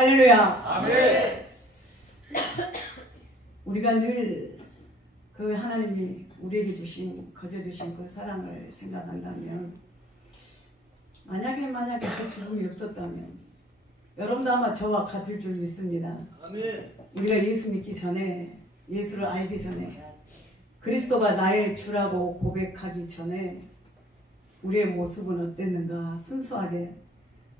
할렐루야. 아멘. 우리가 늘 그 하나님이 우리에게 주신 거저 주신 그 사랑을 생각한다면 만약에 그 죽음이 없었다면 여러분도 아마 저와 같을 줄 믿습니다. 아멘. 우리가 예수 믿기 전에 예수를 알기 전에 그리스도가 나의 주라고 고백하기 전에 우리의 모습은 어땠는가? 순수하게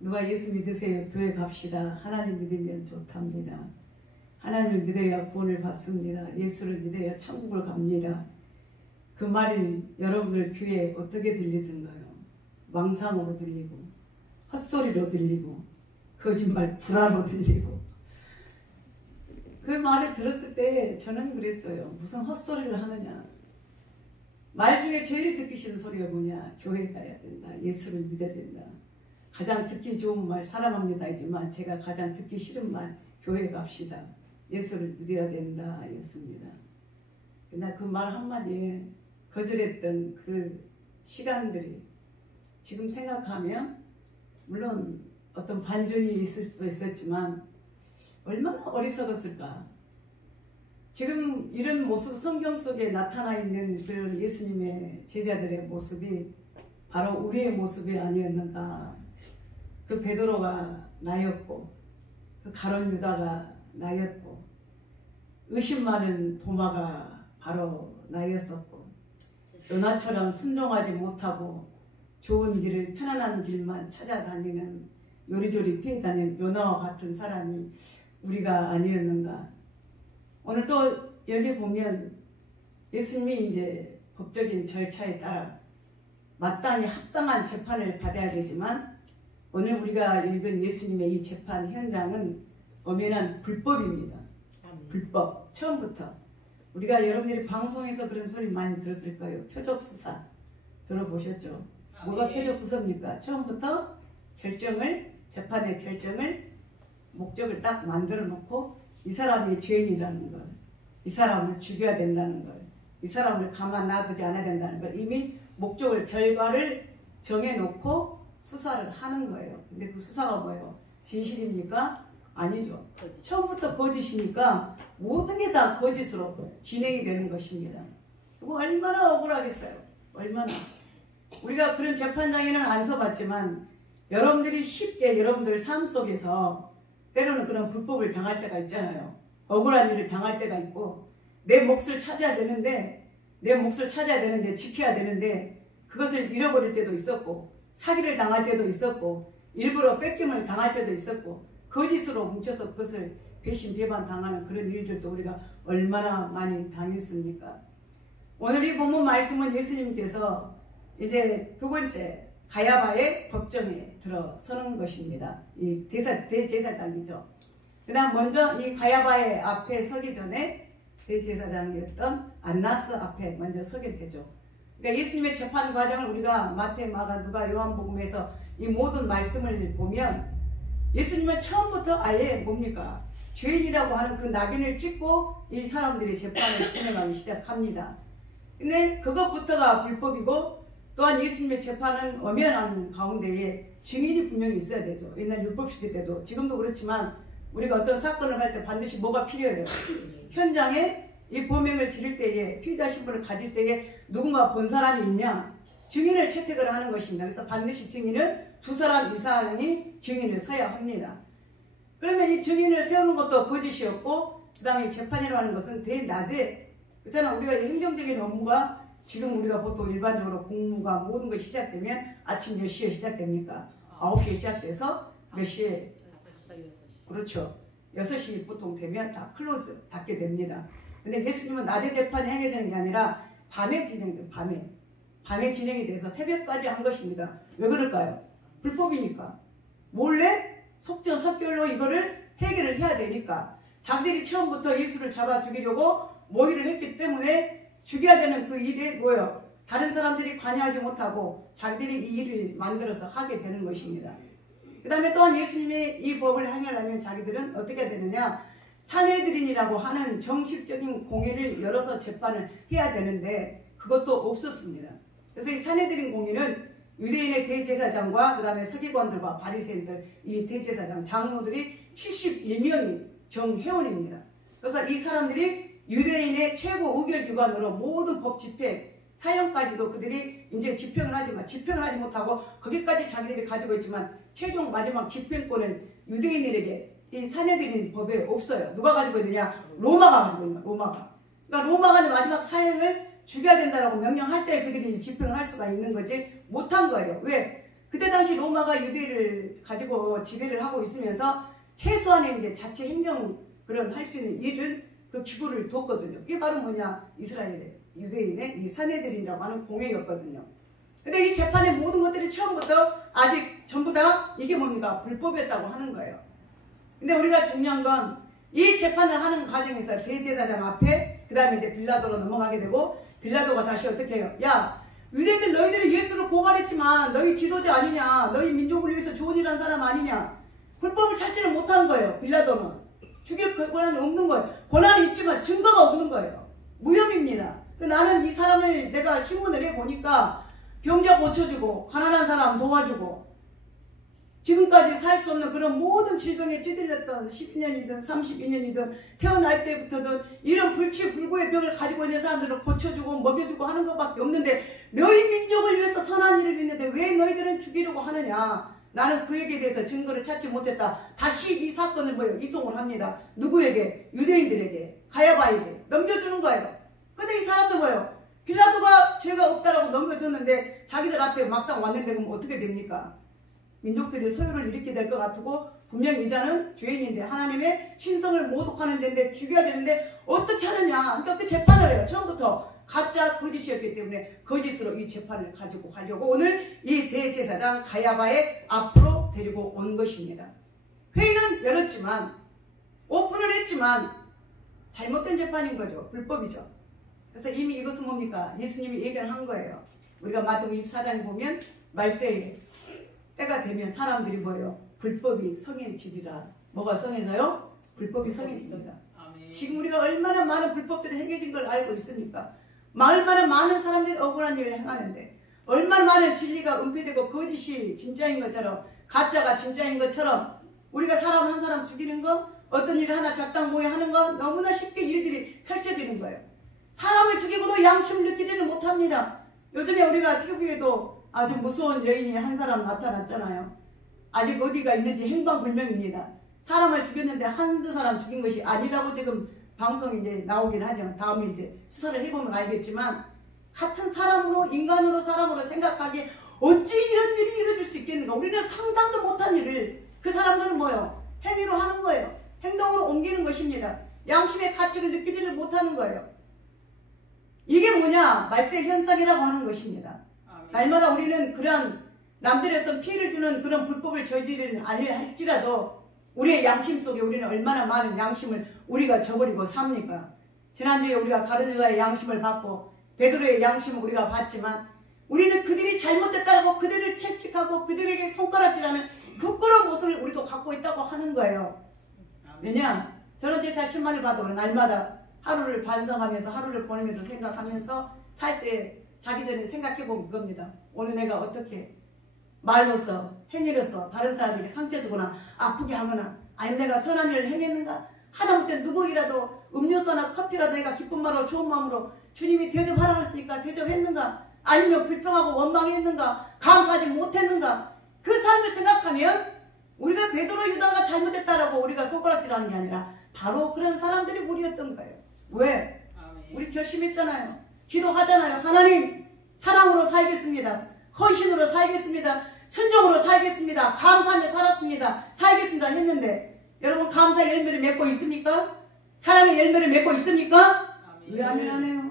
누가 예수 믿으세요? 교회 갑시다. 하나님 믿으면 좋답니다. 하나님을 믿어야 구원을 받습니다. 예수를 믿어야 천국을 갑니다. 그 말이 여러분들 귀에 어떻게 들리던가요? 망상으로 들리고 헛소리로 들리고 거짓말 불화로 들리고 그 말을 들었을 때 저는 그랬어요. 무슨 헛소리를 하느냐. 말 중에 제일 듣기 싫은 소리가 뭐냐. 교회 가야 된다. 예수를 믿어야 된다. 가장 듣기 좋은 말 사랑합니다이지만 제가 가장 듣기 싫은 말 교회 갑시다. 예수를 믿어야 된다 였습니다. 그러나 그 말 한마디에 거절했던 그 시간들이 지금 생각하면 물론 어떤 반전이 있을 수도 있었지만 얼마나 어리석었을까. 지금 이런 모습 성경 속에 나타나 있는 그런 예수님의 제자들의 모습이 바로 우리의 모습이 아니었는가. 그 베드로가 나였고 그 가룟 유다가 나였고 의심 많은 도마가 바로 나였었고 요나처럼 순종하지 못하고 좋은 길을 편안한 길만 찾아다니는 요리조리 피해 다니는 요나와 같은 사람이 우리가 아니었는가. 오늘 또 여기 보면 예수님이 이제 법적인 절차에 따라 마땅히 합당한 재판을 받아야 되지만 오늘 우리가 읽은 예수님의 이 재판 현장은 엄연한 불법입니다. 불법. 처음부터. 우리가 여러분들이 방송에서 그런 소리 많이 들었을 거예요. 표적수사. 들어보셨죠? 뭐가 표적수사입니까? 처음부터 재판의 결정을 목적을 딱 만들어 놓고 이 사람이 죄인이라는 걸, 이 사람을 죽여야 된다는 걸, 이 사람을 가만 놔두지 않아야 된다는 걸 이미 목적을, 결과를 정해놓고 수사를 하는 거예요. 근데 그 수사가 뭐예요? 진실입니까? 아니죠. 처음부터 거짓이니까 모든 게 다 거짓으로 진행이 되는 것입니다. 뭐 얼마나 억울하겠어요. 얼마나. 우리가 그런 재판장에는 안 서봤지만 여러분들이 쉽게 여러분들 삶 속에서 때로는 그런 불법을 당할 때가 있잖아요. 억울한 일을 당할 때가 있고 내 몫을 찾아야 되는데 지켜야 되는데 그것을 잃어버릴 때도 있었고 사기를 당할 때도 있었고 일부러 뺏김을 당할 때도 있었고 거짓으로 뭉쳐서 그것을 배신 배반 당하는 그런 일들도 우리가 얼마나 많이 당했습니까? 오늘 이 본문 말씀은 예수님께서 이제 두 번째 가야바의 법정에 들어서는 것입니다. 이 대제사장이죠. 그다음 먼저 이 가야바의 앞에 서기 전에 대제사장이었던 안나스 앞에 먼저 서게 되죠. 그러니까 예수님의 재판 과정을 우리가 마태, 마가, 누가, 요한복음에서 이 모든 말씀을 보면 예수님은 처음부터 아예 뭡니까? 죄인이라고 하는 그 낙인을 찍고 이 사람들이 재판을 진행하기 시작합니다. 근데 그것부터가 불법이고 또한 예수님의 재판은 엄연한 가운데에 증인이 분명히 있어야 되죠. 옛날 율법시대 때도 지금도 그렇지만 우리가 어떤 사건을 할 때 반드시 뭐가 필요해요? 현장에 이 범행을 지를 때에 피의자 신분을 가질 때에 누군가 본 사람이 있냐? 증인을 채택을 하는 것입니다. 그래서 반드시 증인은 두 사람 이상이 증인을 서야 합니다. 그러면 이 증인을 세우는 것도 거짓이었고 그 다음에 재판이라고 하는 것은 대낮에 그렇잖아. 우리가 행정적인 업무가 지금 우리가 보통 일반적으로 공무가 모든 것이 시작되면 아침 몇 시에 시작됩니까? 9시에 시작돼서 몇 시에? 그렇죠. 6시 보통 되면 다 클로즈, 닫게 됩니다. 근데 예수님은 낮에 재판이 행해지는 게 아니라 밤에 진행돼요. 밤에 진행이 돼서 새벽까지 한 것입니다. 왜 그럴까요? 불법이니까. 몰래 속전속결로 이거를 해결을 해야 되니까. 자기들이 처음부터 예수를 잡아 죽이려고 모의를 했기 때문에 죽여야 되는 그 일이 뭐예요? 다른 사람들이 관여하지 못하고 자기들이 이 일을 만들어서 하게 되는 것입니다. 그 다음에 또한 예수님이 이 법을 행하려면 자기들은 어떻게 되느냐? 산헤드린이라고 하는 정식적인 공회를 열어서 재판을 해야 되는데 그것도 없었습니다. 그래서 이 산헤드린 공회는 유대인의 대제사장과 그 다음에 서기관들과 바리새인들, 이 대제사장, 장로들이 71명이 정회원입니다. 그래서 이 사람들이 유대인의 최고 의결기관으로 모든 법 집행, 사형까지도 그들이 이제 집행을 하지만 집행을 하지 못하고 거기까지 자기들이 가지고 있지만 최종 마지막 집행권은 유대인들에게 이 사내들인 법에 없어요. 누가 가지고 있느냐? 로마가 가지고 있는 거야. 로마가. 그러니까 로마가 마지막 사형을 죽여야 된다라고 명령할 때 그들이 집행을 할 수가 있는 거지 못한 거예요. 왜? 그때 당시 로마가 유대를 가지고 지배를 하고 있으면서 최소한의 이제 자체 행정 그런 할 수 있는 일을 그 기구를 뒀거든요. 그게 바로 뭐냐? 이스라엘의 유대인의 이 사내들이라고 하는 공회였거든요. 근데 이 재판의 모든 것들이 처음부터 아직 전부 다 이게 뭡니까? 불법이었다고 하는 거예요. 근데 우리가 중요한 건 이 재판을 하는 과정에서 대제사장 앞에 그 다음에 이제 빌라도로 넘어가게 되고 빌라도가 다시 어떻게 해요? 야, 유대인들 너희들이 예수를 고발했지만 너희 지도자 아니냐? 너희 민족을 위해서 좋은 일 한 사람 아니냐? 불법을 찾지를 못한 거예요. 빌라도는. 죽일 권한이 없는 거예요. 권한이 있지만 증거가 없는 거예요. 무혐의입니다. 나는 이 사람을 내가 신문을 해보니까 병자 고쳐주고 가난한 사람 도와주고 지금까지 살 수 없는 그런 모든 질병에 찌들렸던 12년이든 32년이든 태어날 때부터든 이런 불치불구의 병을 가지고 있는 사람들을 고쳐주고 먹여주고 하는 것밖에 없는데 너희 민족을 위해서 선한 일을 했는데 왜 너희들은 죽이려고 하느냐. 나는 그에게 대해서 증거를 찾지 못했다. 다시 이 사건을 뭐예요? 이송을 합니다. 누구에게? 유대인들에게, 가야바에게 넘겨주는 거예요. 근데 이 사람도 뭐예요? 빌라도가 죄가 없다라고 넘겨줬는데 자기들 앞에 막상 왔는데 그럼 어떻게 됩니까? 민족들이 소요를 일으키게 될 것 같고 분명히 이자는 죄인인데 하나님의 신성을 모독하는 데인데 죽여야 되는데 어떻게 하느냐. 그러니까 그 재판을 해요. 처음부터 가짜 거짓이었기 때문에 거짓으로 이 재판을 가지고 가려고 오늘 이 대제사장 가야바의 앞으로 데리고 온 것입니다. 회의는 열었지만 오픈을 했지만 잘못된 재판인 거죠. 불법이죠. 그래서 이미 이것은 뭡니까? 예수님이 얘기를 한 거예요. 우리가 마태복음 24장에 보면 말세에 때가 되면 사람들이 뭐예요? 불법이 성해지리라. 뭐가 성해져요? 불법이 성해집니다. 지금 우리가 얼마나 많은 불법들이 행해진 걸 알고 있습니까? 얼마나 많은 사람들이 억울한 일을 행하는데 얼마나 많은 진리가 은폐되고 거짓이 진짜인 것처럼 가짜가 진짜인 것처럼 우리가 사람 한 사람 죽이는 거 어떤 일을 하나 작당모에 하는 거 너무나 쉽게 일들이 펼쳐지는 거예요. 사람을 죽이고도 양심을 느끼지는 못합니다. 요즘에 우리가 TV에도 아주 무서운 여인이 한 사람 나타났잖아요. 아직 어디가 있는지 행방불명입니다. 사람을 죽였는데 한두 사람 죽인 것이 아니라고 지금 방송에 이제 나오긴 하지만 다음에 이제 수사를 해보면 알겠지만 같은 사람으로 인간으로 사람으로 생각하기에 어찌 이런 일이 이루어질 수 있겠는가. 우리는 상상도 못한 일을 그 사람들은 뭐예요? 행위로 하는 거예요. 행동으로 옮기는 것입니다. 양심의 가치를 느끼지를 못하는 거예요. 이게 뭐냐? 말세 현상이라고 하는 것입니다. 날마다 우리는 그런 남들의 어떤 피해를 주는 그런 불법을 저지르는 아니라 할지라도 우리의 양심 속에 우리는 얼마나 많은 양심을 우리가 저버리고 삽니까? 지난주에 우리가 가룟 유다의 양심을 받고 베드로의 양심을 우리가 받지만 우리는 그들이 잘못됐다고 그들을 채찍하고 그들에게 손가락질하는 부끄러운 모습을 우리도 갖고 있다고 하는 거예요. 왜냐? 저는 제 자신만을 봐도 날마다 하루를 반성하면서 하루를 보내면서 생각하면서 살 때 자기 전에 생각해보면 그겁니다. 오늘 내가 어떻게 말로써 행위로써 다른 사람에게 상처 주거나 아프게 하거나 아니면 내가 선한 일을 행했는가? 하다못해 누구이라도 음료수나 커피라도 내가 기쁜 마음으로 좋은 마음으로 주님이 대접하라 했으니까 대접했는가? 아니면 불평하고 원망했는가? 감사하지 못했는가? 그 삶을 생각하면 우리가 베드로 유다가 잘못했다라고 우리가 손가락질하는 게 아니라 바로 그런 사람들이 우리였던 거예요. 왜? 우리 결심했잖아요. 기도하잖아요. 하나님 사랑으로 살겠습니다. 헌신으로 살겠습니다. 순종으로 살겠습니다. 감사하며 살았습니다. 살겠습니다 했는데 여러분 감사의 열매를 맺고 있습니까? 사랑의 열매를 맺고 있습니까? 왜 안 해요?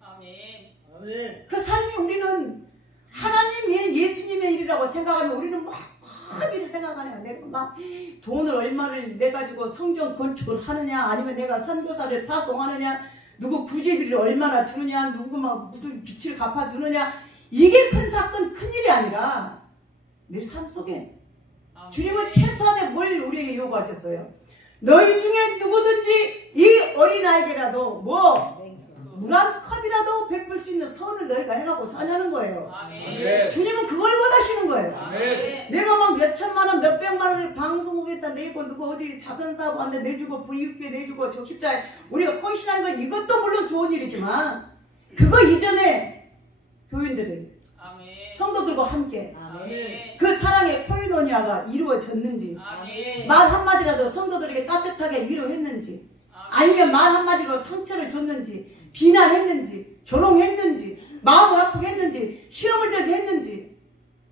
아멘. 그 삶이 우리는 하나님 일, 예수님의 일이라고 생각하면 우리는 막 큰 일을 생각하냐. 내가 막 돈을 얼마를 내가지고 성전 건축을 하느냐 아니면 내가 선교사를 파송하느냐 누구 구제비를 얼마나 주느냐 누구 막 무슨 빚을 갚아주느냐 이게 큰 사건 큰 일이 아니라 내 삶 속에 주님은 최소한의 뭘 우리에게 요구하셨어요. 너희 중에 누구든지 이 어린아이에게라도 뭐 물 한 컵이라도 베풀 수 있는 선을 너희가 해가고 사냐는 거예요. 아멘. 주님은 그걸 원하시는 거예요. 아멘. 내가 막 몇 천만 원, 몇 백만 원을 방송국에 내다 내고 누구 어디 자선사하고 한데 내주고 부유교회 내주고 저 십자에 우리가 헌신하는 건 이것도 물론 좋은 일이지만 그거 이전에 교인들이 성도들과 함께 그 사랑의 코이노니아가 이루어졌는지 말 한마디라도 성도들에게 따뜻하게 위로했는지 아니면 말 한마디로 상처를 줬는지 비난했는지 조롱했는지 마음을 아프게 했는지 시험을 들게 했는지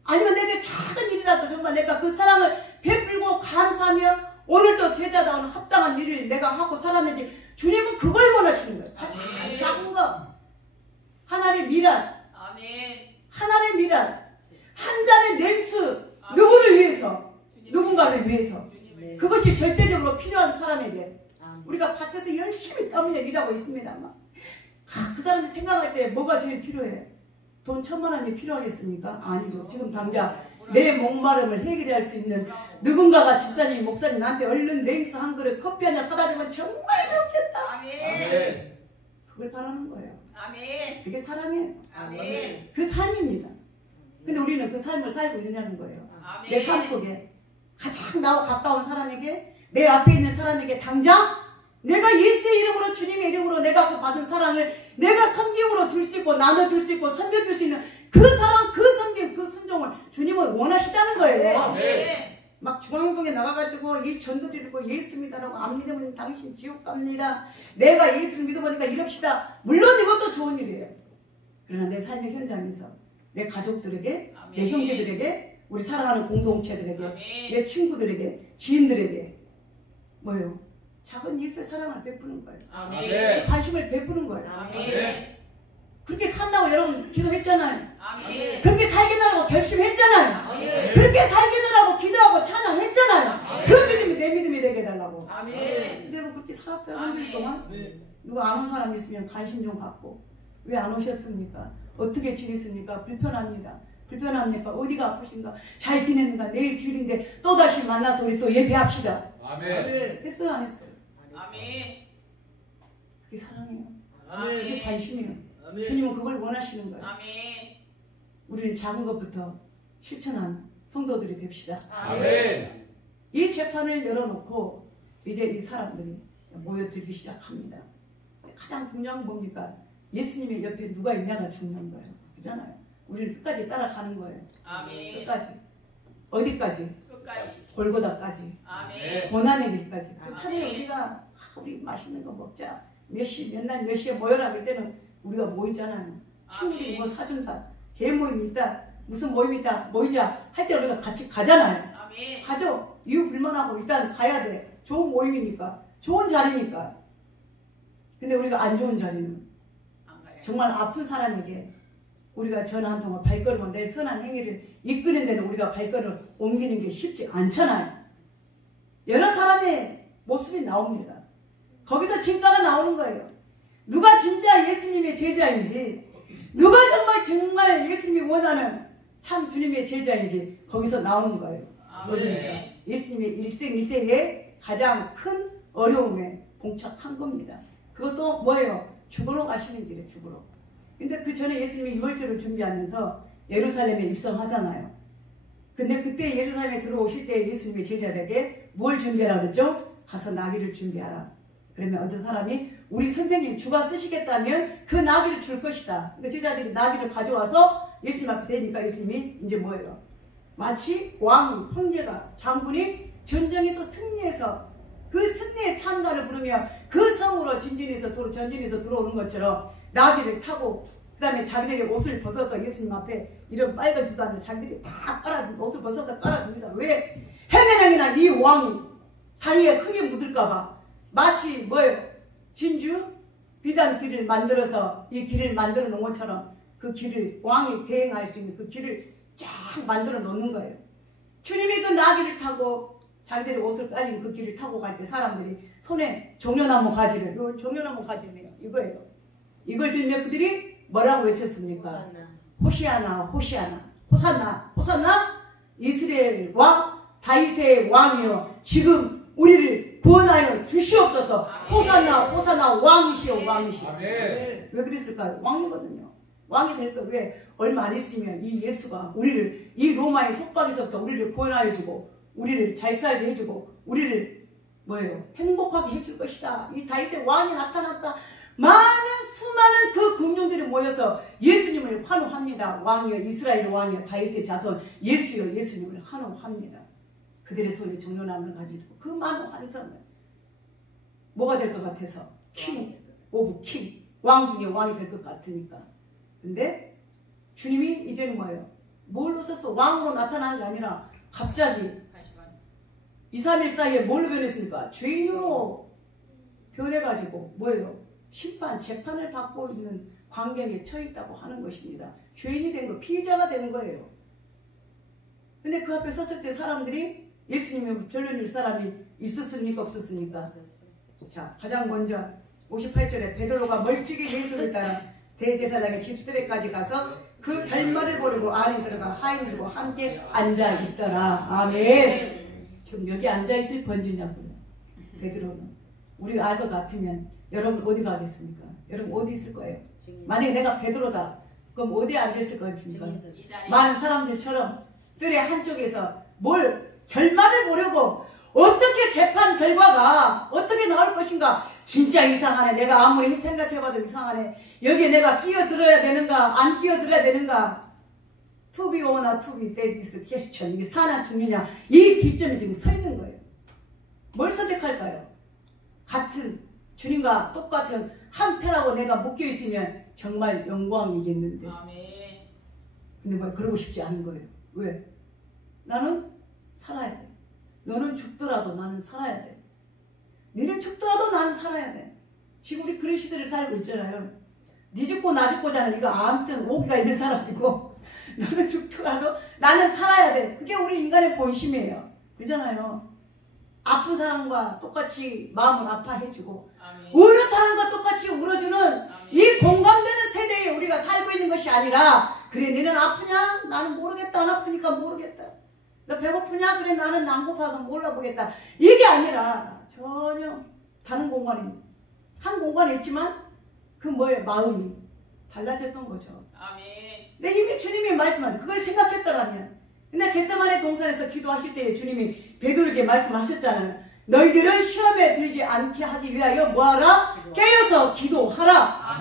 아니면 내게 작은 일이라도 정말 내가 그 사랑을 베풀고 감사하며 오늘도 제자다운 합당한 일을 내가 하고 살았는지 주님은 그걸 원하시는 거예요. 가장 작은 거 하나님의 미랄 하나님의 미랄 한 잔의 냉수 누구를 위해서 누군가를 위해서 그것이 절대적으로 필요한 사람에게 우리가 밭에서 열심히 땀 흘려 일하고 있습니다만 그 사람이 생각할 때 뭐가 제일 필요해? 돈 1000만 원이 필요하겠습니까? 아니죠. 지금 당장 내 목마름을 해결할 수 있는 누군가가 집사님, 목사님 나한테 얼른 냉수 한 그릇 커피 한 잔 사다 주면 정말 좋겠다. 아멘. 그걸 바라는 거예요. 아멘. 그게 사랑이에요. 아멘. 그 삶입니다. 근데 우리는 그 삶을 살고 있느냐는 거예요. 아멘. 내 삶 속에 가장 나와 가까운 사람에게 내 앞에 있는 사람에게 당장 내가 예수의 이름으로 주님의 이름으로 내가 그 받은 사랑을 내가 섬김으로 줄 수 있고 나눠줄 수 있고 섬겨줄 수 있는 그 사랑 그 섬김 그 순종을 주님은 원하시다는 거예요. 네. 막 중앙동에 나가가지고 이 전도 드리고 예수 믿으라고 안 믿으면 당신 지옥 갑니다. 내가 예수를 믿어보니까 이럽시다. 물론 이것도 좋은 일이에요. 그러나 내 삶의 현장에서 내 가족들에게 아멘. 내 형제들에게 우리 사랑하는 공동체들에게 아멘. 내 친구들에게 지인들에게 뭐예요? 작은 예수의 사랑을 베푸는 거예요. 아멘. 관심을 베푸는 거예요. 아멘. 그렇게 산다고 여러분 기도했잖아요. 아멘. 그렇게 살겠다고 결심했잖아요. 아멘. 그렇게 살겠다고 기도하고 찬양했잖아요. 아멘. 그 믿음이 내 믿음이 되게 해달라고. 아멘. 근데 뭐 그렇게 살았어요. 한 일 동안. 네. 누가 안 온 사람 있으면 관심 좀 갖고 왜 안 오셨습니까? 어떻게 지냈습니까? 불편합니다. 불편합니까? 어디가 아프신가? 잘 지냈는가? 내일 주일인데 또다시 만나서 우리 또 예배합시다. 아멘. 했어요? 안 했어요? 아멘. 그게 사랑이에요. 아멘. 그게 관심이에요. 아멘. 주님은 그걸 원하시는 거예요. 아멘. 우리는 작은 것부터 실천한 성도들이 됩시다. 아멘. 이 재판을 열어놓고 이제 이 사람들이 모여들기 시작합니다. 가장 중요한 건 뭡니까? 예수님의 옆에 누가 있냐가 중요한 거예요. 그렇잖아요. 우리는 끝까지 따라가는 거예요. 아멘. 끝까지. 어디까지? 끝까지. 골고다까지. 아멘. 고난의 길까지. 차라리 우리가 우리 맛있는 거 먹자. 몇 시, 몇 날, 몇 시에 모여라 그럴 때는 우리가 모이잖아요. 친구들이 뭐 사준다. 개 모임 있다. 무슨 모임 있다. 모이자. 할 때 우리가 같이 가잖아요. 아멘. 가죠. 이유 불만하고 일단 가야 돼. 좋은 모임이니까. 좋은 자리니까. 근데 우리가 안 좋은 자리는 정말 아픈 사람에게 우리가 전화 한 통화 발걸음을 내 선한 행위를 이끄는 데는 우리가 발걸음을 옮기는 게 쉽지 않잖아요. 여러 사람의 모습이 나옵니다. 거기서 진가가 나오는 거예요. 누가 진짜 예수님의 제자인지 누가 정말 예수님이 원하는 참 주님의 제자인지 거기서 나오는 거예요. 그러니까 예수님의 일생일대의 가장 큰 어려움에 봉착한 겁니다. 그것도 뭐예요? 죽으러 가시는 길에 죽으러. 근데 그 전에 예수님이 유월절을 준비하면서 예루살렘에 입성하잖아요. 근데 그때 예루살렘에 들어오실 때 예수님의 제자들에게 뭘 준비하라 그랬죠? 가서 나귀를 준비하라. 그러면 어떤 사람이 우리 선생님 주가 쓰시겠다면 그 나귀를 줄 것이다. 그 제자들이 나귀를 가져와서 예수님 앞에 대니까 예수님이 이제 뭐예요? 마치 왕이, 황제가, 장군이 전쟁에서 승리해서 그 승리의 찬가를 부르며 그 성으로 전진해서 들어오는 것처럼 나귀를 타고 그 다음에 자기들이 옷을 벗어서 예수님 앞에 이런 빨간 두단을 자기들이 다 옷을 벗어서 깔아줍니다. 왜? 행여나 이 왕이 다리에 흙이 묻을까봐 마치 뭐예요? 진주 비단 길을 만들어서 이 길을 만들어 놓은 것처럼 그 길을 왕이 대행할 수 있는 그 길을 쫙 만들어 놓는 거예요. 주님이 그 나귀를 타고 자기들이 옷을 깔린 그 길을 타고 갈 때 사람들이 손에 종려나무 가지를, 요 종려나무 가지네요. 이거예요. 이걸 들며 그들이 뭐라고 외쳤습니까? 호시아나, 호시아나, 호산나, 호산나, 이스라엘 왕, 다윗의 왕이여, 지금 우리를 구원하여 주시옵소서. 호산나, 호산나, 왕이시여, 왕이시여. 왜 그랬을까요? 왕이거든요. 왕이 될 거. 왜? 얼마 안 있으면 이 예수가 우리를 이 로마의 속박에서부터 우리를 구원하여 주고 우리를 잘 살게 해주고 우리를 뭐예요? 행복하게 해줄 것이다. 이 다윗의 왕이 나타났다. 많은 수많은 그 군중들이 모여서 예수님을 환호합니다. 왕이여, 이스라엘 왕이여, 다윗의 자손 예수여, 예수님을 환호합니다. 그들의 손에 종려나무를 가지고 그 많은 환성을 뭐가 될 것 같아서? 킹 오브 킹, 왕 중에 왕이 될 것 같으니까. 근데 주님이 이제는 뭐예요? 뭘로 썼어? 왕으로 나타나는 게 아니라 갑자기 2, 3일 사이에 뭘로 변했습니까? 죄인으로 변해가지고 뭐예요? 심판, 재판을 받고 있는 광경에 처해 있다고 하는 것입니다. 죄인이 된 거, 피의자가 되는 거예요. 근데 그 앞에 섰을 때 사람들이 예수님이 변론일 사람이 있었습니까? 없었습니까? 자, 가장 먼저 58절에 베드로가 멀찍이 예수를 따라 대제사장의 집들에까지 가서 그 결말을 보려고 안에 들어가 하인들과 함께 앉아 있더라. 아멘. 지금 여기 앉아 있을 번지냐고요. 베드로는. 우리가 알 것 같으면 여러분 어디 가겠습니까? 여러분 어디 있을 거예요? 만약에 내가 베드로다. 그럼 어디에 앉아 있을 겁니까? 많은 사람들처럼 뜰의 한쪽에서 뭘 결말을 보려고 어떻게 재판 결과가 어떻게 나올 것인가. 진짜 이상하네. 내가 아무리 생각해봐도 이상하네. 여기에 내가 끼어들어야 되는가 안 끼어들어야 되는가. To be or not to be, that is question. 이게 사나 죽느냐 이 기점이 지금 서 있는 거예요. 뭘 선택할까요? 같은 주님과 똑같은 한 패라고 내가 묶여있으면 정말 영광이겠는데. 근데 뭐 그러고 싶지 않은 거예요. 왜? 나는 살아야 돼. 너는 죽더라도 나는 살아야 돼. 너는 죽더라도 나는 살아야 돼. 지금 우리 그런 시대를 살고 있잖아요. 네 죽고 나 죽고자는 이거 아무튼 오기가 있는 사람이고 너는 죽더라도 나는 살아야 돼. 그게 우리 인간의 본심이에요. 그렇잖아요. 아픈 사람과 똑같이 마음을 아파해주고 우는 사람과 똑같이 울어주는 이 공감되는 세대에 우리가 살고 있는 것이 아니라 그래 너는 아프냐? 나는 모르겠다. 안 아프니까 모르겠다. 너 배고프냐? 그래 나는 안 고파서 몰라보겠다. 이게 아니라 전혀 다른 공간에 한 공간에 있지만 그 뭐예요? 마음이 달라졌던 거죠. 근데 이미 주님이 말씀하셨어요. 그걸 생각했더라면. 근데 겟세마네 동산에서 기도하실 때 주님이 베드로에게 말씀하셨잖아요. 너희들은 시험에 들지 않게 하기 위하여 뭐하라? 깨어서 기도하라.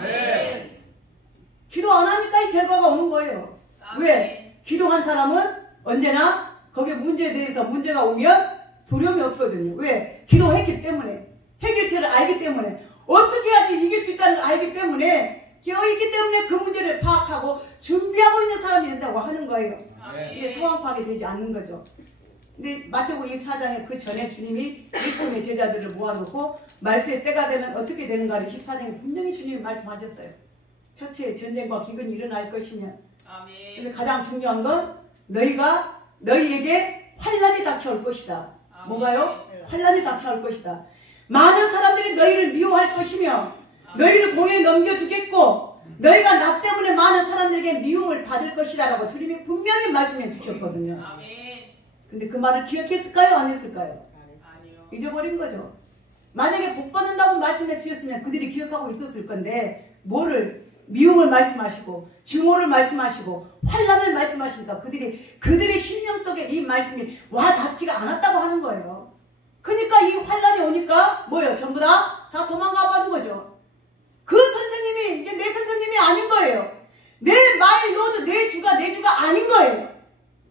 기도 안 하니까 이 결과가 오는 거예요. 왜? 기도한 사람은 언제나 거기에 문제에 대해서 문제가 오면 두려움이 없거든요. 왜? 기도했기 때문에. 해결책을 알기 때문에. 어떻게 해야지 이길 수 있다는 걸 알기 때문에 깨어있기 때문에 그 문제를 파악하고 준비하고 있는 사람이 된다고 하는 거예요. 근데 상황 파악이 되지 않는 거죠. 근데 마태복음 24장에 그 전에 주님이 예수님의 제자들을 모아놓고 말세의 때가 되면 어떻게 되는가를 24장에 분명히 주님이 말씀하셨어요. 첫째 전쟁과 기근이 일어날 것이면. 근데 가장 중요한 건 너희에게 환란이 닥쳐올 것이다. 뭐가요? 환란이 닥쳐올 것이다. 많은 사람들이 너희를 미워할 것이며 너희를 공에 넘겨주겠고 너희가 나 때문에 많은 사람들에게 미움을 받을 것이다 라고 주님이 분명히 말씀해 주셨거든요. 근데 그 말을 기억했을까요? 안 했을까요? 아니요. 잊어버린 거죠. 만약에 복 받는다고 말씀해 주셨으면 그들이 기억하고 있었을 건데 뭐를 미움을 말씀하시고 증오를 말씀하시고 환란을 말씀하시니까 그들의 심령 속에 이 말씀이 와 닿지가 않았다고 하는 거예요. 그러니까 이 환란이 오니까 뭐예요? 전부 다 도망가 버린 거죠. 그 선생님이 이제 내 선생님이 아닌 거예요. 내 마이 로드, 내 주가 아닌 거예요.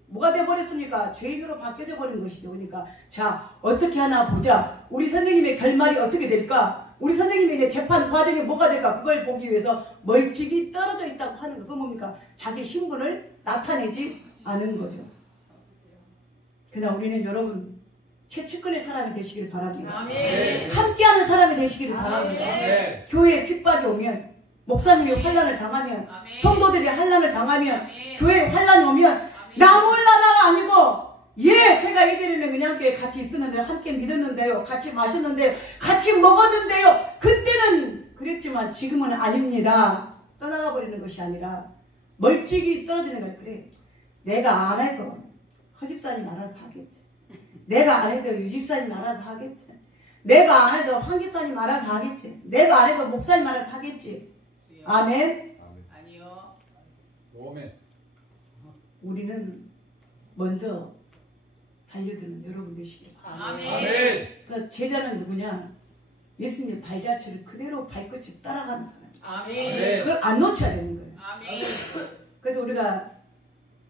뭐가 돼버렸습니까? 죄인으로 바뀌어져 버린 것이죠. 그러니까 자 어떻게 하나 보자. 우리 선생님의 결말이 어떻게 될까? 우리 선생님의 이제 재판 과정이 뭐가 될까? 그걸 보기 위해서 멀찍이 떨어져 있다고 하는 거. 그건 뭡니까? 자기 신분을 나타내지 않은 거죠. 그러나 우리는 여러분 최측근의 사람이 되시길 바랍니다. 아멘. 함께하는 사람이 되시기를 바랍니다. 아멘. 교회에 핍박이 오면 목사님이 환란을 당하면 아멘. 성도들이 환란을 당하면 아멘. 교회에 환란이 오면 나 몰라다가 아니고 제가 이들이랑 그냥 같이 있었는데 함께 믿었는데요. 같이 마셨는데요. 같이 먹었는데요. 그때는 그랬지만 지금은 아닙니다. 떠나가 버리는 것이 아니라 멀찍이 떨어지는 거예요. 그래 내가 안 해도 허집사님 알아서 하겠지. 내가 안 해도 유집사님 알아서 하겠지. 내가 안 해도 황집사님 알아서 하겠지. 내가 안 해도 목사님 알아서 하겠지. 아멘? 아니요. 오멘. 우리는 먼저 달려드는 여러분 되시길 바랍니다. 아멘. 그래서 제자는 누구냐? 예수님의 발자취를 그대로 발끝을 따라가는 사람. 아멘. 그걸 안 놓쳐야 되는 거예요. 아멘. 그래서 우리가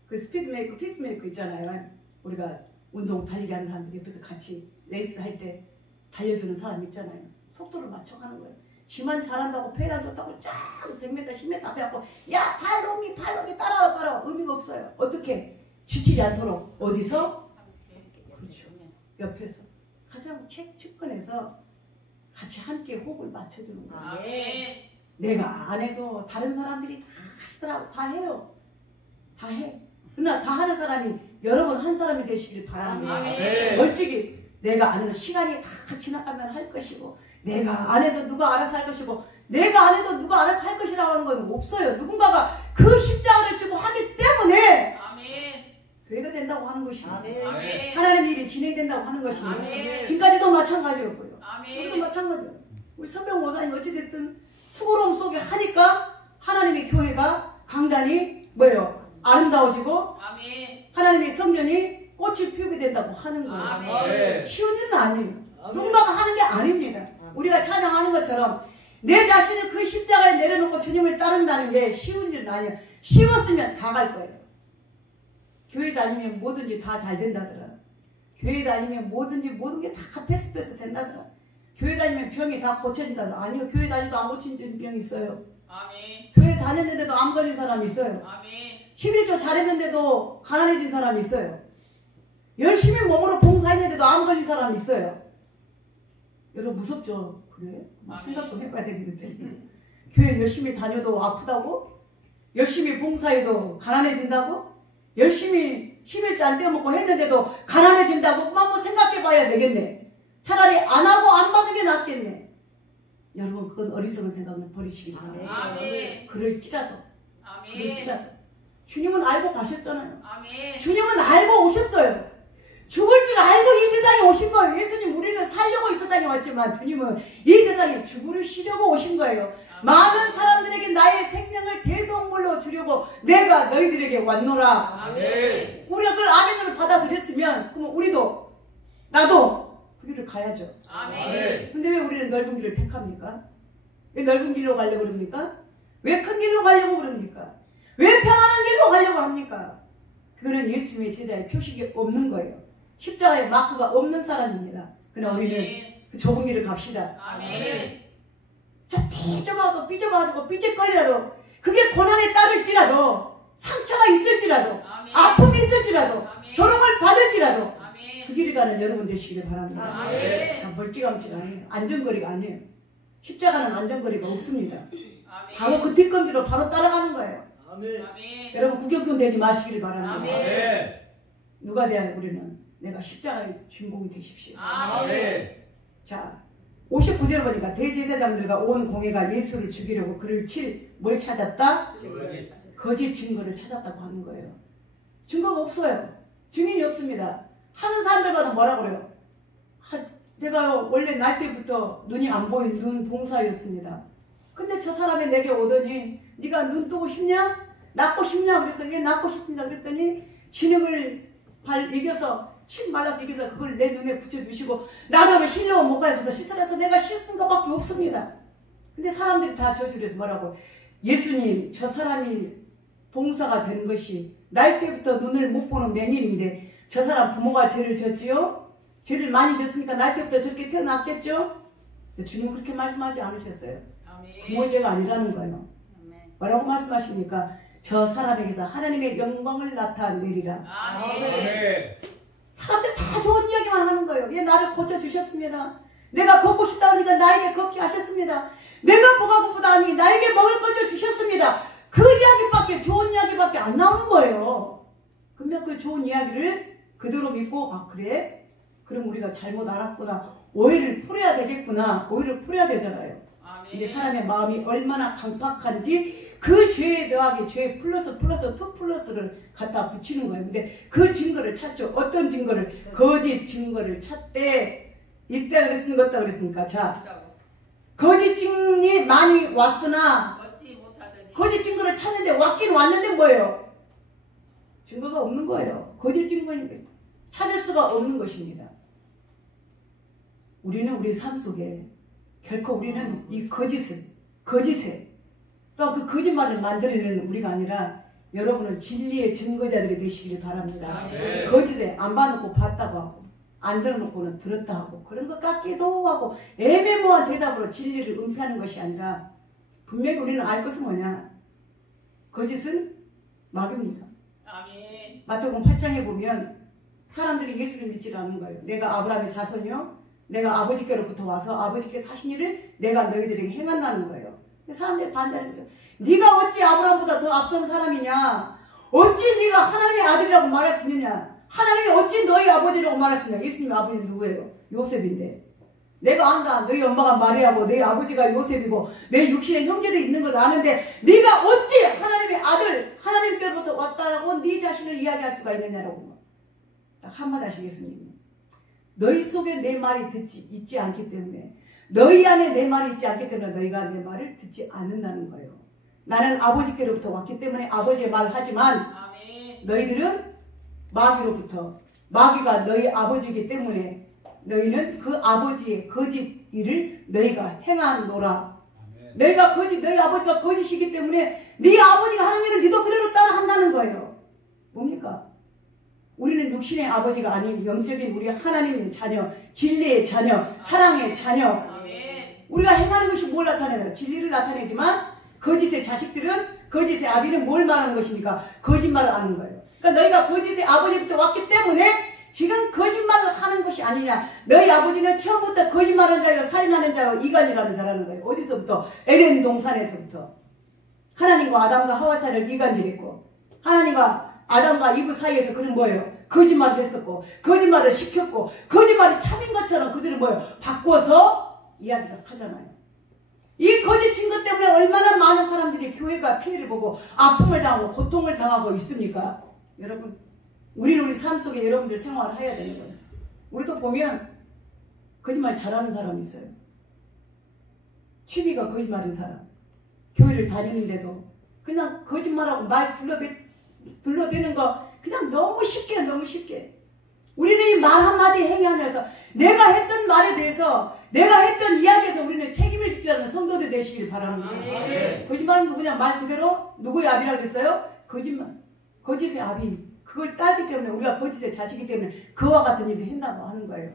그 스피드메이커, 피스메이커 있잖아요. 우리가 운동 달리기 하는 사람들 옆에서 같이 레이스 할 때 달려주는 사람 있잖아요. 속도를 맞춰가는 거예요. 지만 잘한다고 페이 안 좋다고 쫙 100m, 10m 앞에 갖고 야 팔로미 따라와 의미가 없어요. 어떻게? 지치지 않도록 어디서? 그렇죠. 옆에서 가장 측근에서 같이 함께 호흡을 맞춰주는 거예요. 아멘. 내가 안 해도 다른 사람들이 다 하시더라고. 다 해요. 다 해. 그러나 다 하는 사람이 여러분 한 사람이 되시길 바랍니다. 아멘. 멀찍이 내가 안 해도 시간이 다 지나가면 할 것이고 내가 안 해도 누가 알아서 할 것이고 내가 안 해도 누가 알아서 할 것이라고 하는 건 없어요. 누군가가 그 십자가를 지고 하기 때문에 아멘. 교회가 된다고 하는 것입니다. 아멘. 하나님 일이 진행된다고 하는 것입니다. 아멘. 지금까지도 마찬가지였고요. 아멘. 우리도 마찬가지예요. 우리 선병 모사님 어찌됐든 수고로움 속에 하니까 하나님의 교회가 강단이 뭐예요? 아름다워지고 아멘. 하나님의 성전이 꽃을 피우게 된다고 하는 거예요. 아멘. 쉬운 일은 아니에요. 누군가가 하는 게 아닙니다. 우리가 찬양하는 것처럼 내 자신을 그 십자가에 내려놓고 주님을 따른다는 게 쉬운 일은 아니에요. 쉬웠으면 다 갈 거예요. 교회 다니면 뭐든지 다 잘 된다더라. 교회 다니면 뭐든지 모든 게 다 패스 된다더라. 교회 다니면 병이 다 고쳐진다더라. 아니요. 교회 다니도 안 고쳐진 병이 있어요. 아멘. 교회 다녔는데도 암 걸린 사람이 있어요. 아멘. 11조 잘했는데도 가난해진 사람이 있어요. 열심히 몸으로 봉사했는데도 암 걸린 사람이 있어요. 여러분 무섭죠? 그래? 생각 좀 해봐야 되겠는데. 교회 열심히 다녀도 아프다고? 열심히 봉사해도 가난해진다고? 열심히 11조 안 떼어먹고 했는데도 가난해진다고? 막 생각해봐야 되겠네. 차라리 안 하고 안 받는 게 낫겠네. 여러분 그건 어리석은 생각을 버리시기 바랍니다. 아멘. 그럴지라도 아멘. 주님은 알고 가셨잖아요. 아멘. 주님은 알고 오셨어요. 죽을 줄 알고 이 세상에 오신 거예요. 예수님 우리는 살려고 이 세상에 왔지만 주님은 이 세상에 죽으시려고 오신 거예요. 아멘. 많은 사람들에게 나의 생명을 대속물로 주려고 내가 너희들에게 왔노라. 아멘. 우리가 그걸 아멘으로 받아들였으면 그럼 우리도 나도 그 길을 가야죠. 아멘. 근데 왜 우리는 넓은 길을 택합니까? 왜 넓은 길로 가려고 그럽니까? 왜 큰 길로 가려고 그럽니까? 왜 평안한 길로 가려고 합니까? 그거는 예수님의 제자의 표식이 없는 거예요. 십자가에 마크가 없는 사람입니다. 그러나 우리는 그 좁은 길을 갑시다. 아멘. 저 삐져봐도 삐져봐도 삐질거리라도 그게 고난에 따를지라도 상처가 있을지라도 아멘. 아픔이 있을지라도 아멘. 조롱을 받을지라도 아멘. 그 길을 가는 여러분 되시기를 바랍니다. 아멘. 멀찌감치가 아니에요. 안전거리가 아니에요. 십자가는 안전거리가 없습니다. 아멘. 바로 그 뒷검지로 바로 따라가는 거예요. 아멘. 여러분 구경꾼 되지 마시기를 바랍니다. 아멘. 누가 돼야 우리는 내가 십자가의 주인공이 되십시오. 아멘. 자 59절 보니까 대제사장들과 온 공회가 예수를 죽이려고 그를 칠 뭘 찾았다? 거짓 증거를 찾았다고 하는 거예요. 증거가 없어요. 증인이 없습니다. 하는 사람들마다 뭐라 그래요? 내가 원래 날 때부터 눈이 안 보인 눈 봉사였습니다. 근데 저 사람이 내게 오더니 네가 눈 뜨고 싶냐? 낫고 싶냐? 그래서 얘 낫고 싶습니다. 그랬더니 진흙을 이겨서 침 말라서 이겨서 그걸 내 눈에 붙여주시고 나더러 씻려고 못 가요. 그래서 씻으라서 내가 씻은 것밖에 없습니다. 근데 사람들이 다 저주를 해서 뭐라고? 예수님 저 사람이 봉사가 된 것이 날 때부터 눈을 못 보는 맹인인데 저 사람 부모가 죄를 졌지요? 죄를 많이 졌으니까 날 때부터 저렇게 태어났겠죠? 근데 주님 그렇게 말씀하지 않으셨어요. 부모 죄가 아니라는 거예요. 뭐라고 말씀하십니까? 저 사람에게서 하나님의 영광을 나타내리라. 아멘. 사람들 다 좋은 이야기만 하는 거예요. 얘 나를 고쳐주셨습니다. 내가 걷고 싶다 하니까 나에게 걷게 하셨습니다. 내가 뭐가 고프다 하니 나에게 먹을 것을 주셨습니다. 그 이야기밖에 좋은 이야기밖에 안 나오는 거예요. 그러면 그 좋은 이야기를 그대로 믿고 아 그래? 그럼 우리가 잘못 알았구나. 오해를 풀어야 되겠구나. 오해를 풀어야 되잖아요. 이게 사람의 마음이 얼마나 강팍한지 그 죄에 더하기 죄 플러스 2+를 갖다 붙이는 거예요. 근데 그 증거를 찾죠. 어떤 증거를? 거짓 증거를 찾되 이때 그랬으면 것다 그랬습니까? 자, 거짓 증이 많이 왔으나 거짓 증거를 찾는데 왔긴 왔는데 뭐예요? 증거가 없는 거예요. 거짓 증거인데 찾을 수가 없는 것입니다. 우리는 우리 삶 속에 결코 우리는 이 거짓에 또 그 거짓말을 만들어내는 우리가 아니라 여러분은 진리의 증거자들이 되시기를 바랍니다. 네. 거짓에 안 봐놓고 봤다고 하고 안 들어놓고는 들었다 하고 그런 것 같기도 하고 애매모호한 대답으로 진리를 은폐하는 것이 아니라 분명히 우리는 알 것은 뭐냐? 거짓은 마귀입니다. 아멘. 마태복음 8장에 보면 사람들이 예수를 믿지 않는 거예요. 내가 아브라함의 자손이요 내가 아버지께로부터 와서 아버지께 하신 일을 내가 너희들에게 행한다는 거예요. 사람들이 반대하는 거죠. 네가 어찌 아브라함보다 더 앞선 사람이냐? 어찌 네가 하나님의 아들이라고 말할 수 있느냐? 하나님이 어찌 너희 아버지라고 말할 수 있느냐? 예수님의 아버지는 누구예요? 요셉인데. 내가 안다. 너희 엄마가 마리아고 너희 아버지가 요셉이고 내 육신의 형제들이 있는 걸 아는데 네가 어찌 하나님의 아들 하나님께로부터 왔다라고 네 자신을 이야기할 수가 있느냐라고 딱 한마디 하시겠습니다. 너희 속에 내 말이 있지 않기 때문에 너희 안에 내 말이 있지 않기 때문에 너희가 내 말을 듣지 않는다는 거예요. 나는 아버지께로부터 왔기 때문에 아버지의 말을 하지만 아멘. 너희들은 마귀로부터 마귀가 너희 아버지이기 때문에 너희는 그 아버지의 거짓 일을 너희가 행하노라. 너희가 너희 아버지가 거짓이기 때문에 네 아버지가 하는 일을 너도 그대로 따라 한다는 거예요. 뭡니까? 우리는 육신의 아버지가 아닌 영적인 우리 하나님의 자녀, 진리의 자녀, 사랑의 자녀. 아멘. 우리가 행하는 것이 뭘 나타내요? 진리를 나타내지만 거짓의 자식들은 거짓의 아비는 뭘 말하는 것입니까? 거짓말을 하는 거예요. 그러니까 너희가 거짓의 아버지부터 왔기 때문에 지금 거짓말을 하는 것이 아니냐. 너희 아버지는 처음부터 거짓말하는 자가 살인하는 자가 이간이라는 자라는 거예요. 어디서부터? 에덴 동산에서부터. 하나님과 아담과 하와 사이를 이간질했고 하나님과 아담과 이브 사이에서 그는 뭐예요? 거짓말을 했었고 거짓말을 시켰고 거짓말이 참인 것처럼 그들은 뭐예요? 바꿔서 이야기를 하잖아요. 이 거짓 증거 때문에 얼마나 많은 사람들이 교회가 피해를 보고 아픔을 당하고 고통을 당하고 있습니까? 여러분 우리는 우리 삶 속에 여러분들 생활을 해야 되는 거예요. 우리도 보면 거짓말 잘하는 사람이 있어요. 취미가 거짓말인 사람. 교회를 다니는데도 그냥 거짓말하고 말 둘러대는 거 그냥 너무 쉽게 우리는 이 말 한마디 행위 안에서 내가 했던 말에 대해서 내가 했던 이야기에서 우리는 책임을 짓지 않는 성도들 되시길 바랍니다. 거짓말은 누구냐? 말 그대로 누구의 아비라고 그랬어요? 거짓말. 거짓의 아비. 그걸 따르기 때문에 우리가 거짓의 자식이기 때문에 그와 같은 일을 했다고 하는 거예요.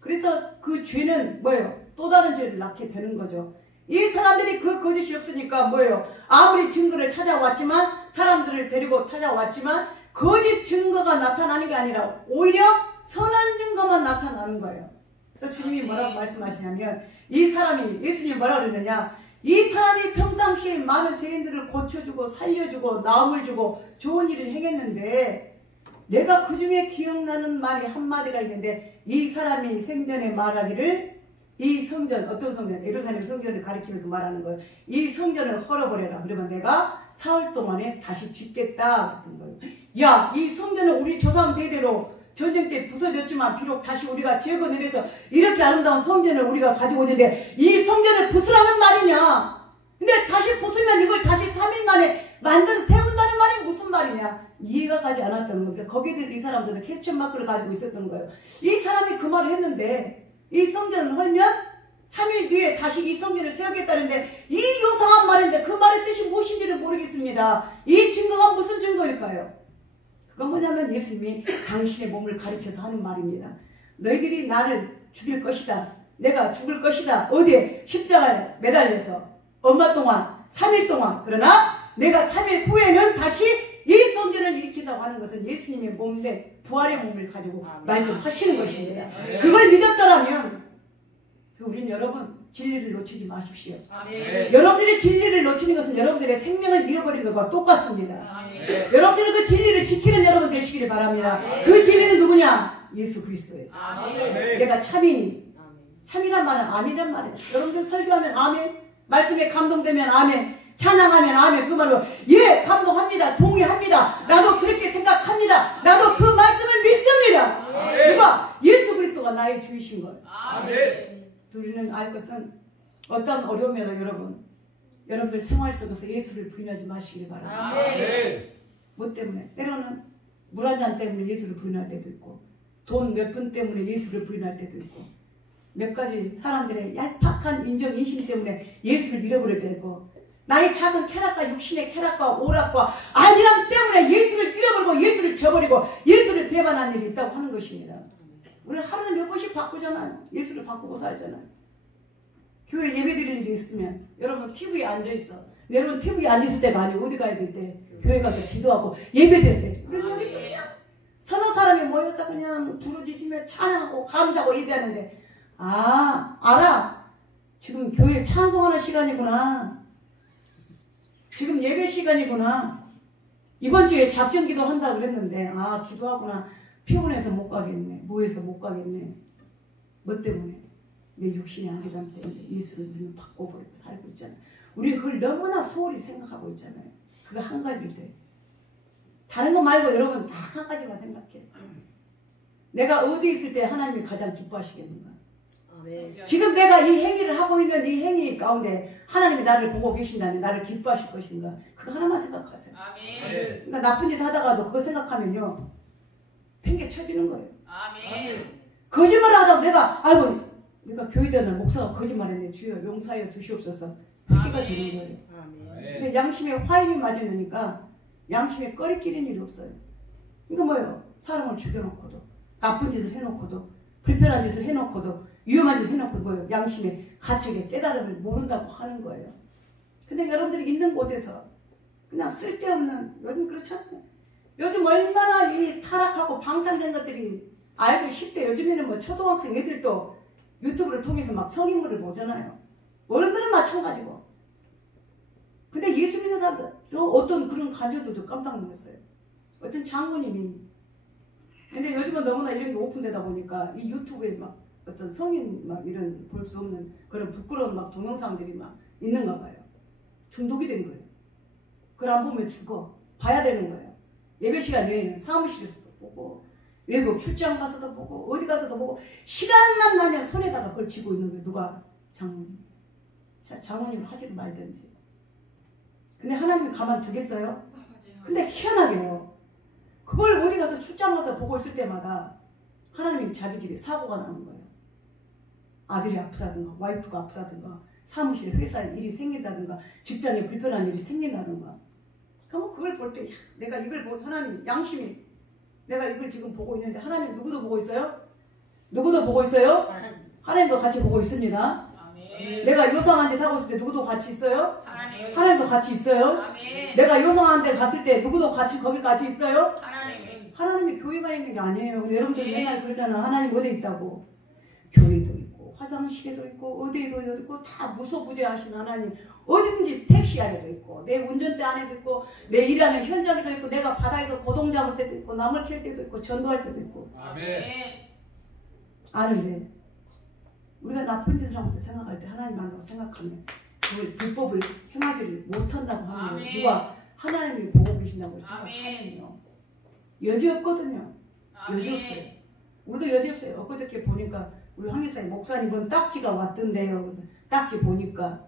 그래서 그 죄는 뭐예요? 또 다른 죄를 낳게 되는 거죠. 이 사람들이 그 거짓이 없으니까 뭐예요? 아무리 증거를 찾아왔지만 사람들을 데리고 찾아왔지만 거짓 증거가 나타나는 게 아니라 오히려 선한 증거만 나타나는 거예요. 그래서 주님이 뭐라고 말씀하시냐면 이 사람이 예수님이 뭐라고 그랬느냐? 이 사람이 평상시에 많은 죄인들을 고쳐주고 살려주고 나음을 주고 좋은 일을 행했는데 내가 그 중에 기억나는 말이 한마디가 있는데 이 사람이 생전에 말하기를 이 성전, 어떤 성전? 예루살렘 성전을 가리키면서 말하는 거예요. 이 성전을 헐어버려라. 그러면 내가 사흘 동안에 다시 짓겠다. 그랬던 거예요. 야, 이 성전은 우리 조상 대대로 전쟁 때 부서졌지만 비록 다시 우리가 재건해서 이렇게 아름다운 성전을 우리가 가지고 있는데 이 성전을 부수라는 말이냐? 근데 다시 부수면 이걸 다시 3일 만에 세운다는 말이 무슨 말이냐? 이해가 가지 않았던 거예요. 거기에 대해서 이 사람들은 퀘스천 마크를 가지고 있었던 거예요. 이 사람이 그 말을 했는데 이 성전을 헐면 3일 뒤에 다시 이 성전을 세우겠다는데 이 요상한 말인데 그 말의 뜻이 무엇인지를 모르겠습니다. 이 증거가 무슨 증거일까요? 그건 뭐냐면 예수님이 당신의 몸을 가리켜서 하는 말입니다. 너희들이 나를 죽일 것이다. 내가 죽을 것이다. 어디에? 십자가에 매달려서 얼마 동안? 3일 동안. 그러나 내가 3일 후에는 다시 이 성전을 일으킨다고 하는 것은 예수님의 몸 대 부활의 몸을 가지고 말씀하시는 것입니다. 그걸 믿었더라면 우리는 여러분 진리를 놓치지 마십시오. 여러분들이 진리를 놓치는 것은 여러분들의 생명을 잃어버리는 것과 똑같습니다. 여러분들은 그 진리를 지키는 여러분 되시기를 바랍니다. 그 진리는 누구냐? 예수 그리스도예요. 내가 참이니 참이란 말은 아멘이란 말이에요. 여러분들 설교하면 아멘, 말씀에 감동되면 아멘, 찬양하면 아멘. 그 말로 예 감동합니다. 동의합니다. 나도 그렇게 생각합니다. 나도 그 말씀을 믿습니다. 누가? 예수 그리스도가 나의 주이신 걸. 우리는 알 것은 어떤 어려움에도 여러분들 생활 속에서 예수를 부인하지 마시길 바랍니다. 뭐 때문에? 때로는 물 한 잔 때문에 예수를 부인할 때도 있고 돈 몇 푼 때문에 예수를 부인할 때도 있고, 몇 가지 사람들의 얄팍한 인정 인심 때문에 예수를 잃어버릴 때도 있고, 나의 작은 쾌락과 육신의 쾌락과 오락과 안일함 때문에 예수를 잃어버리고 예수를 저버리고 예수를 배반한 일이 있다고 하는 것입니다. 우리는 하루에 몇 번씩 바꾸잖아요. 예수를 바꾸고 살잖아요. 교회 예배 드릴 일이 있으면 여러분 TV에 앉아있어. 여러분 TV에 앉아있을 때가 아니고 어디 가야 될 때? 교회 가서 기도하고 예배 드릴 때. 우리는 여기서 그냥 서너 사람이 모여서 그냥 부르짖으며 찬양하고 감사하고 예배하는데, 아, 알아. 지금 교회 찬송하는 시간이구나. 지금 예배 시간이구나. 이번 주에 작정기도 한다 그랬는데, 아, 기도하구나. 피곤해서 못 가겠네. 뭐해서 못 가겠네. 뭐 때문에? 내 육신의 안일함 때문에 예수를 우리는 바꿔버리고 살고 있잖아요. 우리 그걸 너무나 소홀히 생각하고 있잖아요. 그거 한 가지일 때. 다른 거 말고 여러분 다 한 가지만 생각해. 내가 어디 있을 때 하나님이 가장 기뻐하시겠는가? 아멘. 지금 내가 이 행위를 하고 있는 이 행위 가운데 하나님이 나를 보고 계신다면 나를 기뻐하실 것인가? 그거 하나만 생각하세요. 아멘. 그러니까 나쁜 짓 하다가도 그거 생각하면요, 팽개 쳐지는 거예요. 아멘. 거짓말 하다가 내가 교회 다니는 목사가 거짓말했네. 주여 용서하여 주시옵소서. 팽개가 되는 거예요. 근데 양심에 화인이 맞으니까 양심에 꺼리끼는 일이 없어요. 이거 뭐예요? 사람을 죽여놓고도, 나쁜 짓을 해놓고도, 불편한 짓을 해놓고도, 위험한 짓을 해놓고도 뭐예요? 양심의 가책의 깨달음을 모른다고 하는 거예요. 근데 여러분들이 있는 곳에서 그냥 쓸데없는, 요즘 그렇잖아요. 요즘 얼마나 이 타락하고 방탕된 것들이 아이들 10대, 요즘에는 뭐 초등학생 애들도 유튜브를 통해서 막 성인물을 보잖아요. 어른들은 마찬가지고. 근데 예수 믿는 사람들, 어떤 그런 가정들도 깜짝 놀랐어요. 어떤 장모님이. 근데 요즘은 너무나 이런 게 오픈되다 보니까 이 유튜브에 막 어떤 성인 막 이런 볼 수 없는 그런 부끄러운 막 동영상들이 막 있는가 봐요. 중독이 된 거예요. 그걸 안 보면 죽어. 봐야 되는 거예요. 예배 시간 외에는 사무실에서도 보고, 외국 출장 가서도 보고, 어디 가서도 보고, 시간만 나면 손에다가 그걸 쥐고 있는 거예요. 누가? 장모님. 장모님 하지 말든지. 근데 하나님이 가만 두겠어요? 근데 희한하게요. 그걸 어디 가서 출장 가서 보고 있을 때마다 하나님이 자기 집에 사고가 나는 거예요. 아들이 아프다든가, 와이프가 아프다든가, 사무실에 회사에 일이 생긴다든가, 직장에 불편한 일이 생긴다든가. 그러면 그걸 볼 때 내가 이걸 보고 하나님 양심이, 내가 이걸 지금 보고 있는데 하나님 누구도 보고 있어요? 누구도 보고 있어요? 하나님도 같이 보고 있습니다. 아멘. 내가 요상한 데 하고 있을 때 누구도 같이 있어요? 하나님. 하나님도 같이 있어요? 아멘. 내가 요상한 데 갔을 때 누구도 같이 거기 같이 있어요? 하나님. 하나님이 교회만 있는 게 아니에요. 근데 여러분들 맨날 그러잖아. 하나님 어디 있다고? 교회도 있고 화장실에도 있고 어디에도 있고 다 무소부재하신 하나님. 어디든지 택시 안에도 있고 내 운전대 안에도 있고 내 일하는 현장에도 있고 내가 바다에서 고동 잡을 때도 있고 나물 캘 때도 있고 전도할 때도 있고. 아멘. 아는데 우리가 나쁜 짓을 하고 생각할 때 하나님 안다고 생각하면 그걸 불법을 행하지를 못한다고 하는 거예요. 누가? 하나님이 보고 계신다고 생각하면요. 여지 없거든요. 여지 없어요. 우리도 여지 없어요. 엊그저께 보니까 우리 황일사님 목사님은 딱지가 왔던데요. 딱지 보니까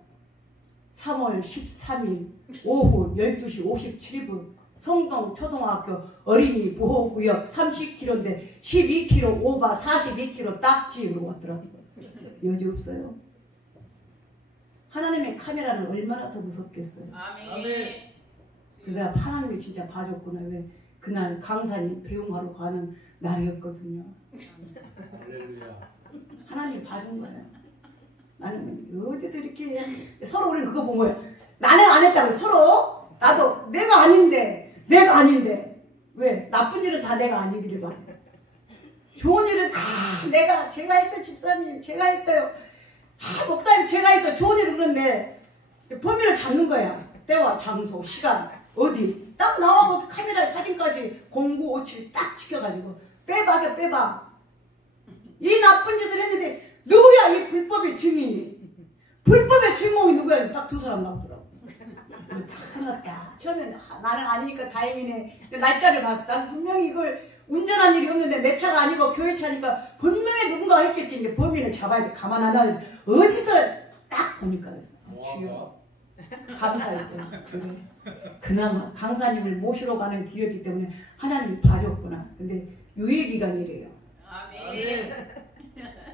3월 13일 오후 12시 57분 성동 초등학교 어린이 보호구역 30km인데 12km 오바 42km 딱지로 왔더라고요. 여지 없어요. 하나님의 카메라는 얼마나 더 무섭겠어요. 아멘. 그러니까 하나님이 진짜 봐줬구나. 왜 그날 강산이 배웅하러 가는 날이었거든요. 할렐루야. 하나님 봐준 거예요. 나는 어디서 이렇게 서로 우리는 그거 본 거예요. 나는 안 했다고 서로. 나도 내가 아닌데 왜 나쁜 일은 다 내가 아니기를 바래. 좋은 일은 다 제가 했어요. 집사님 제가 했어요. 목사님 제가 했어요. 좋은 일은 그런데 범인을 잡는 거야. 때와 장소 시간 어디 딱 나와고 카메라 사진까지 0957 딱 찍혀가지고 빼봐. 이 나쁜 짓을 했는데 누구야 이 불법의 증인이? 불법의 주인공이 누구야? 딱 두 사람 나오더라고. 딱 생각했다. 처음엔 나는 아니니까 다행이네. 근데 날짜를 봤어. 난 분명히 이걸 운전한 일이 없는데 내 차가 아니고 교회 차니까 분명히 누군가가 했겠지. 이제 범인을 잡아야지. 가만 안 하면 어디서 딱 보니까 그랬어. 주여. 감사했어요. 그래. 그나마 강사님을 모시러 가는 길이었기 때문에 하나님이 봐줬구나. 근데 유예기간이래요. 아멘.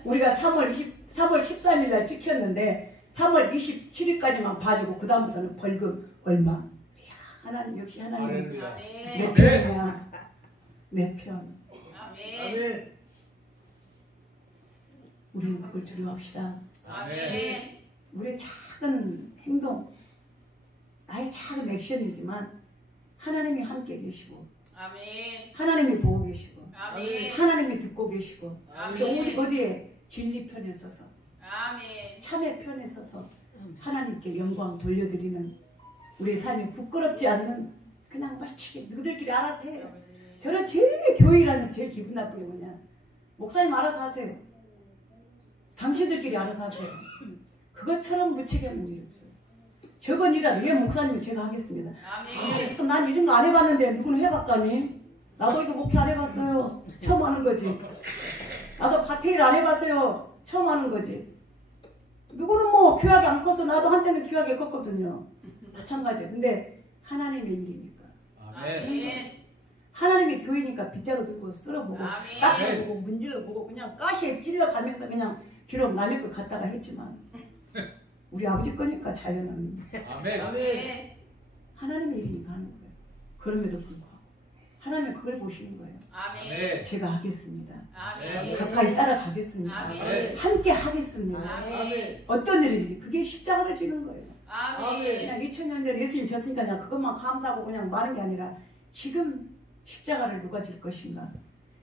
우리가 3월 13일 날 지켰는데 3월 27일까지만 봐주고 그 다음부터는 벌금 얼마. 이야, 하나님 역시 하나님 할렐루야. 내 아멘. 편이야. 내 편. 아멘. 아멘. 우리는 그걸 두려워합시다. 아멘. 우리의 작은 행동, 나의 작은 액션이지만 하나님이 함께 계시고 아멘. 하나님이 보고 계시고 아멘. 하나님이 듣고 계시고 그래서 아멘. 어디에 진리 편에 서서 아멘. 참의 편에 서서 하나님께 영광 돌려드리는 우리의 삶이 부끄럽지 않는 그냥 말치게 너희들끼리 알아서 해요. 저는 제일 교회 일하면서 제일 기분 나쁜 게 뭐냐, 목사님 알아서 하세요. 당신들끼리 알아서 하세요. 그것처럼 무책임 없는 일이 없어요. 저건 일이라도 예 목사님 제가 하겠습니다. 아멘. 그래서 난 이런 거 안 해봤는데 누구는 해봤다니? 나도 이거 목회 안 해봤어요. 처음 하는 거지. 나도 파티를 안 해봤어요. 처음 하는 거지. 누구는 뭐 귀하게 안 컸어. 나도 한때는 귀하게 컸거든요. 마찬가지예요. 근데 하나님의 일이니까. 아멘. 아멘. 하나님의 교회니까 빗자루 들고 쓸어보고 아멘. 닦아보고 문질러보고 그냥 가시에 찔러가면서 그냥 비록 남의 것 갖다가 했지만 우리 아버지 거니까 자연은 아멘. 아멘. 하나님의 일이니까 하는 거예요. 그럼에도 불구하고 하나님은 그걸 보시는 거예요. 아멘. 제가 하겠습니다. 아멘. 가까이 따라가겠습니다. 아멘. 함께 하겠습니다. 아멘. 어떤 일이지? 그게 십자가를 지는 거예요. 아멘. 그냥 2000년 전에 예수님 졌으니까 그냥 그것만 감사하고 그냥 마는 게 아니라 지금 십자가를 누가 질 것인가?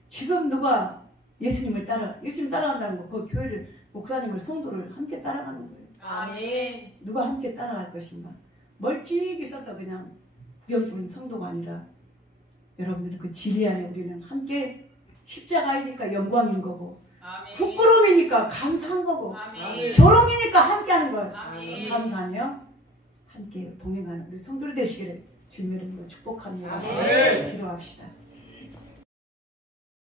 지금 누가 예수님 따라간다는 거, 그 교회를, 목사님을, 성도를 함께 따라가는 거예요. 아멘. 누가 함께 따라갈 것인가? 멀찍이 서서 그냥 구경꾼 성도가 아니라 여러분들은 그 진리 안에 우리는 함께 십자가이니까 영광인 거고 아멘. 부끄러움이니까 감사한 거고 아멘. 조롱이니까 함께 하는 걸 아멘. 감사하며 함께 동행하는 우리 성도들 되시기를 주님의 이름으로 축복합니다. 아멘. 기도합시다.